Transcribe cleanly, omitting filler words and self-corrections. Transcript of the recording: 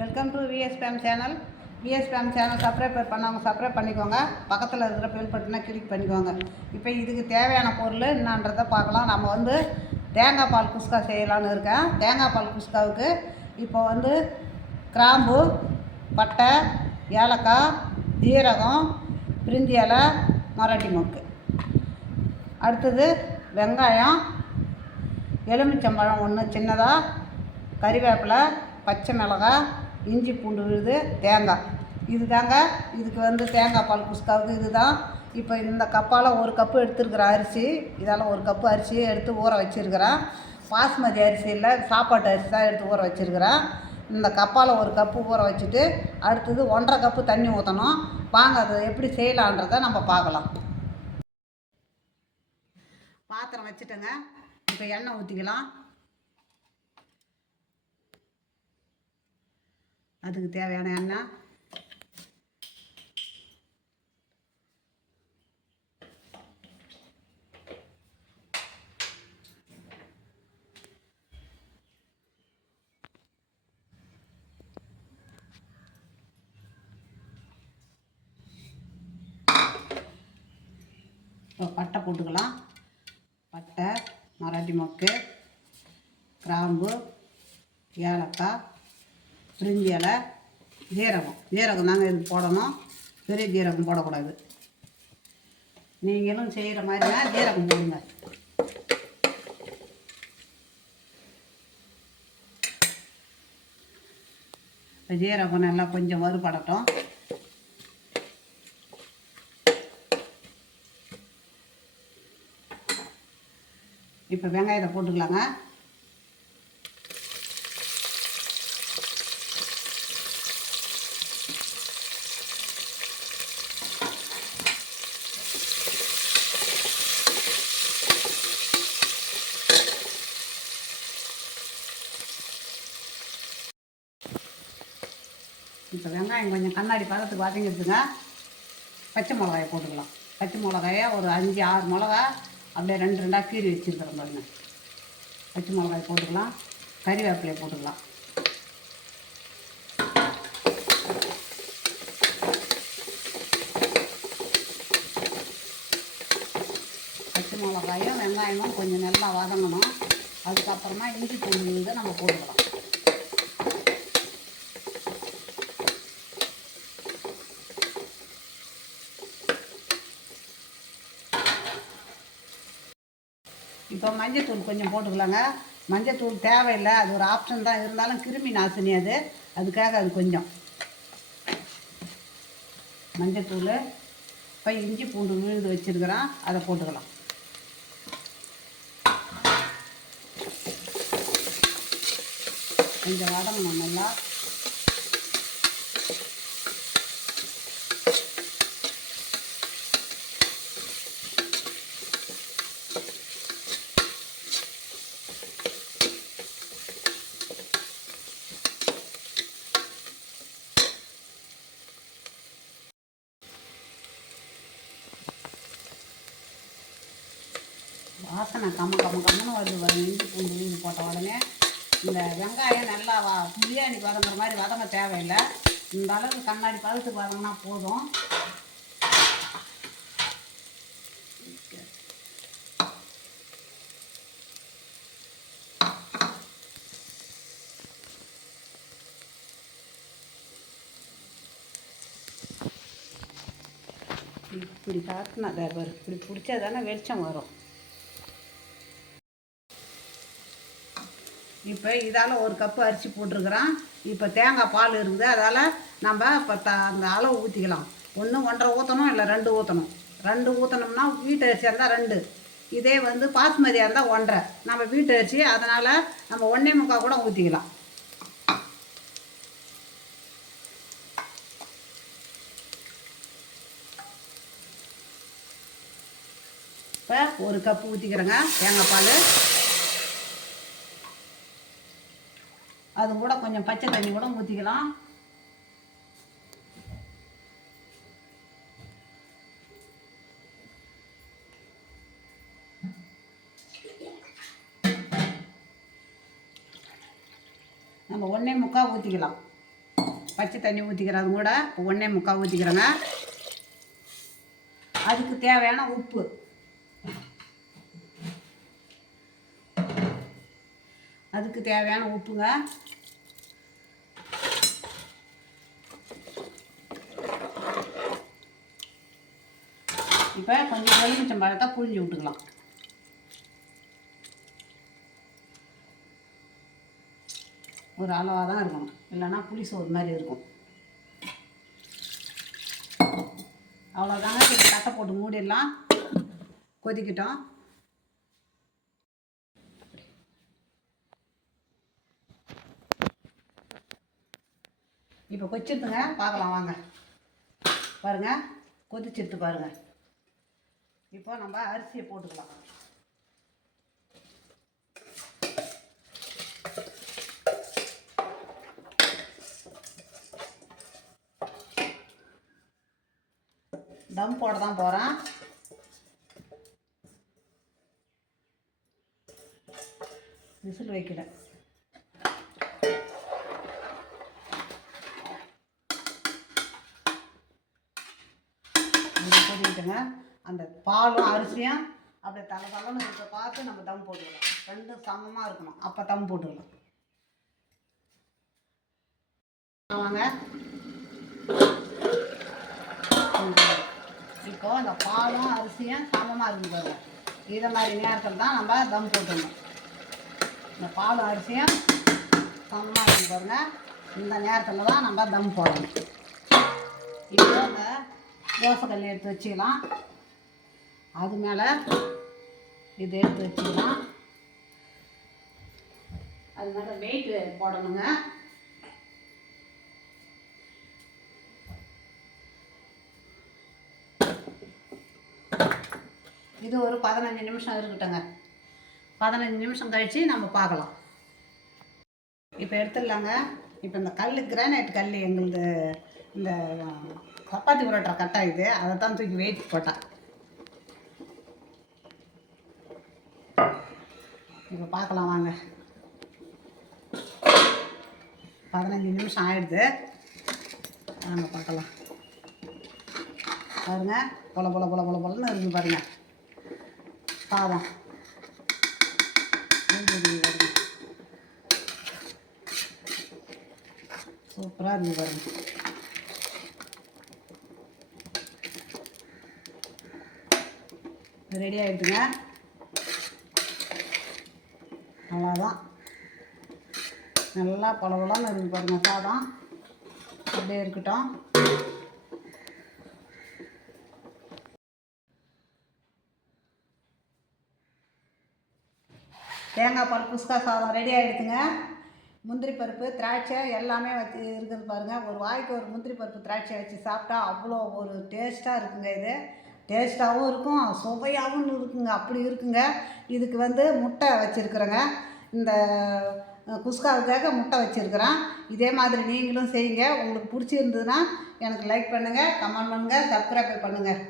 Welcome to VSPM channel. VSPM channel subscribe பண்ணவங்க subscribe பண்ணிக்கோங்க. பக்கத்தில் இருக்கிற பெல் பட்டனை கிளிக் பண்ணிக்கோங்க. இப்போ இதுக்கு தேவையான பொருள் என்னன்றதை பார்க்கலாம். நம்ம தேங்காய் பால் குஸ்கா செய்யலான்னு இருக்கேன். தேங்காய் பால் குஸ்காவுக்கு இப்போ கிராம்பு, பட்டை, ஏலக்காய், ஜீரகம், பிரிஞ்சி இலை, மராட்டி மொக்கு, அடுத்தது வெங்காயம், எலுமிச்சம்பழம் ஒன்று சின்னதாக, கறிவேப்பிலை, பச்சை மிளகாய், இஞ்சி பூண்டு விழுது, தேங்காய். இது தாங்க இதுக்கு தேங்காய் பால் குஸ்காவுக்கு இது தான். இப்போ இந்த கப்பால் ஒரு கப்பு எடுத்துருக்குறேன் அரிசி. இதால் ஒரு கப்பு அரிசியை எடுத்து ஊற வச்சுருக்கிறேன். பாஸ்மதி அரிசி இல்லை, சாப்பாட்டு அரிசி தான் எடுத்து ஊற வச்சுருக்கிறேன். இந்த கப்பால் ஒரு கப்பு ஊற வச்சுட்டு அடுத்தது 1.5 கப்பு தண்ணி ஊற்றணும். வாங்க அதை எப்படி செய்யலான்றதை நம்ம பார்க்கலாம். பாத்திரம் வச்சுட்டேங்க. இப்போ எண்ணெய் ஊற்றிக்கலாம். அதுக்கு தேவையான எண்ணெய், பட்டை போட்டுக்கலாம். பட்டை, மராட்டி மொக்கு, கிராம்பு, ஏலக்காய், பிரிஞ்சி இலை, ஜீரகம் தாங்க இதுக்கு போடணும். பெரிய ஜீரகம் போடக்கூடாது. நீங்களும் செய்கிற மாதிரினா ஜீரகம் போடுங்க. ஜீரகம் நல்லா கொஞ்சம் வறுபடட்டும். இப்போ வெங்காயத்தை போட்டுக்கலாங்க. இப்போ வெங்காயம் கொஞ்சம் கண்ணாடி பதத்துக்கு வதங்கிடுதுங்க. பச்சை மிளகாயை போட்டுக்கலாம். பச்சை மிளகாயை ஒரு 5-6 மிளகா அப்படியே 2 கீறி வச்சுருக்கிறோம் பாருங்க. பச்சை மிளகாய் போட்டுக்கலாம். கறிவேப்பிலையை போட்டுக்கலாம். பச்சை மிளகாயும் வெங்காயமும் கொஞ்சம் நல்லா வதங்கணும். அதுக்கப்புறமா இஞ்சி பூண்டு நம்ம போட்டுக்கலாம். இப்போ மஞ்சத்தூள் கொஞ்சம் போட்டுக்கலாங்க. மஞ்சத்தூள் தேவையில்லை, அது ஒரு ஆப்ஷன் தான். இருந்தாலும் கிருமி நாசினி அதுக்காக அது கொஞ்சம் மஞ்சத்தூள். இப்போ இஞ்சி பூண்டு விழுது வச்சுருக்கிறோம், அதை போட்டுக்கலாம். கொஞ்சம் வதங்கணும் நல்லா. வாசனை கம்மன்னு வருது. இஞ்சி பூண்டு விழுது போட்ட உடனே இந்த வெங்காயம் நல்லா பிரியாணிக்கு வதங்குற மாதிரி வதங்க தேவையில்லை. இந்த அளவுக்கு கண்ணாடி பதத்துக்கு வதங்கினா போதும். இப்படி காட்டினா பாரு, இப்படி பிடிச்சா தானே வெளிச்சம் வரும். இப்போ இதால் ஒரு கப்பு அரிசி போட்டிருக்கிறோம். இப்போ தேங்காய் பால் இருக்குது, அதால் நம்ம இப்போ அந்த அளவு ஊற்றிக்கலாம். 1-1.5 ஊற்றணும், இல்லை 2 ஊற்றணும். 2 ஊற்றணும்னா வீட்டு அரிசியாக இருந்தால் 2, இதே பாஸ்மதியாக இருந்தால் 1.5. நம்ம வீட்டு அரிசி, அதனால் நம்ம 1.25 கூட ஊற்றிக்கலாம். இப்போ ஒரு கப்பு ஊற்றிக்கிறேங்க தேங்காய் பால். அது கூட கொஞ்சம் பச்சை தண்ணி கூட ஊற்றிக்கலாம். நம்ம 1.25 ஊற்றிக்கலாம். பச்சை தண்ணி ஊற்றிக்கிறேன். அது கூட 1.25 ஊற்றிக்கிறேங்க. அதுக்கு தேவையான உப்பு, அதுக்கு தேவையான உப்புங்க. இப்போ கொஞ்சம் எலுமிச்சம்பழத்தை புழிஞ்சு விட்டுக்கலாம். ஒரு அளவாக தான் இருக்கணும், இல்லைன்னா புளி சோறு மாதிரி இருக்கும். அவ்வளோதாங்க. இப்போ தட்டை போட்டு மூடிடலாம், கொதிக்கட்டும். இப்போ கொச்சிருத்துங்க, பார்க்கலாம் வாங்க. பாருங்கள், கொதிச்சிருத்து பாருங்கள். இப்போ நம்ம அரிசியை போட்டுக்கலாம். தம் போட தான் போகிறேன். விசில் வைக்கல. போட்டுக்கிட்டுங்க, அந்த பாலும் அரிசியும் அப்படியே தலைன்னு இருக்க பார்த்து நம்ம தம் போட்டுக்கலாம். ரெண்டும் சமமாக இருக்கணும், அப்போ தம் போட்டுக்கலாம். வாங்க, இப்போ அந்த பாலும் அரிசியும் சமமாக இருக்கு பாருங்க. இதை மாதிரி நேரத்தில் தான் நம்ம தம் போட்டுடணும். இந்த பாலும் அரிசியும் சமமாக இருக்கு பாருங்க. இந்த நேரத்தில் தான் நம்ம தம் போடணும். இப்போ இந்த தோசைக்கல் எடுத்து வச்சுக்கலாம். அது மேலே இது எடுத்து வச்சுக்கலாம். அது மேலே வெயிட் போடணுங்க. இது ஒரு 15 நிமிஷம் இருக்கட்டுங்க. 15 நிமிஷம் கழித்து நம்ம பார்க்கலாம். இப்போ எடுத்துடலாங்க. இப்போ இந்த கல் கிரானைட் கல் எங்களுது இந்த சப்பாத்தி புரோட்டா கட்டா இது, அதை தான் தூக்கி வெயிட் போட்டேன். இப்போ பார்க்கலாம் வாங்க. 15 நிமிஷம் ஆயிடுது, நம்ம பார்க்கலாம். பாருங்க, பொல பொல பொல பொல பொலன்னு இருக்குது பாருங்க சாதம். சூப்பராக இருக்குது பாருங்க. ரெடி ஆகிடுதுங்க. அவ்வளோதான், நல்லா பளபளன்னு இருக்குது பாருங்கள் சாதம். அப்படியே இருக்கட்டும். தேங்காய் பால் குஸ்கா சாதம் ரெடி ஆகிடுதுங்க. முந்திரி பருப்பு, திராட்சை எல்லாமே வச்சு இருக்குது பாருங்கள். ஒரு வாய்க்கு ஒரு முந்திரி பருப்பு திராட்சை வச்சு சாப்பிட்டா அவ்வளோ ஒரு டேஸ்ட்டாக இருக்குங்க. இது டேஸ்ட்டாகவும் இருக்கும், சுவையாகவும் இருக்குங்க. அப்படி இருக்குங்க. இதுக்கு வந்து முட்டை வச்சுருக்குறேங்க. இந்த குஸ்காவுக்காக முட்டை வச்சுருக்குறேன். இதே மாதிரி நீங்களும் செய்யுங்க. உங்களுக்கு பிடிச்சிருந்ததுன்னா எனக்கு லைக் பண்ணுங்கள், கமெண்ட் பண்ணுங்கள், சப்ஸ்கிரைப் பண்ணுங்கள்.